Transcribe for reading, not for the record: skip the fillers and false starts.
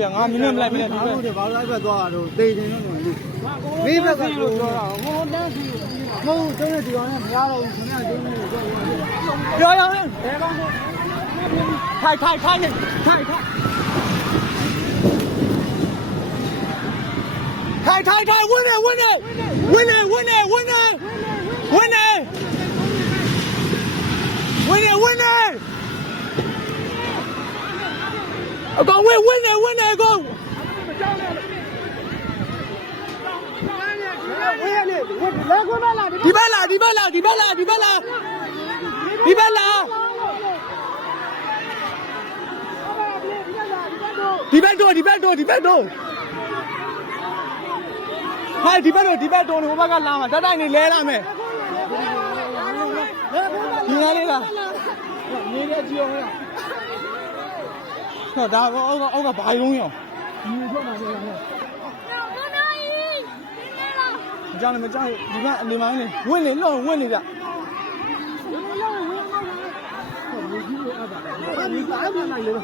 ဗျာငါမင်းနဲ့မလိုက်မနဲ့ဒီဘက် ဟုတ်တယ်ဘာလို့လိုက်ဘက်သွားတာတော့တေးနေတော့လို့မိဘကပြောတာဟိုတန်းစီမဟုတ်တုံးတဲ့ဒီကောင်နဲ့မရတော့ဘူးခင်ဗျာဒင်းနေပြော ပြောရအောင်ဘယ်ကောင်ထိုင်ဝင်းနေအကောင်ဝင်းနေအကောင် ဝေးလေလက်ခွန်းမလာ ဒီဘက်လာဒီဘက်လာဒီဘက်လာဒီဘက်လာဒီဘက်လာဒီဘက်တို့ဟဲ့ဒီဘက်တို့ဟိုဘက်ကလာမှာတက်တိုင်းနေလဲလာမယ်ဒီငါလေးလားနေရကြည့်အောင်ဟဲ့ဒါအောက်ကဘာလုံးရောဒီထွက်မှာပြောရအောင်ကြောင်လည်းမကြောက်ဒီကနေမိုင်းနေဝင်းနေလုံးဝင်းနေကြ ဒီပါအဲ့ဒီလိုက်လို့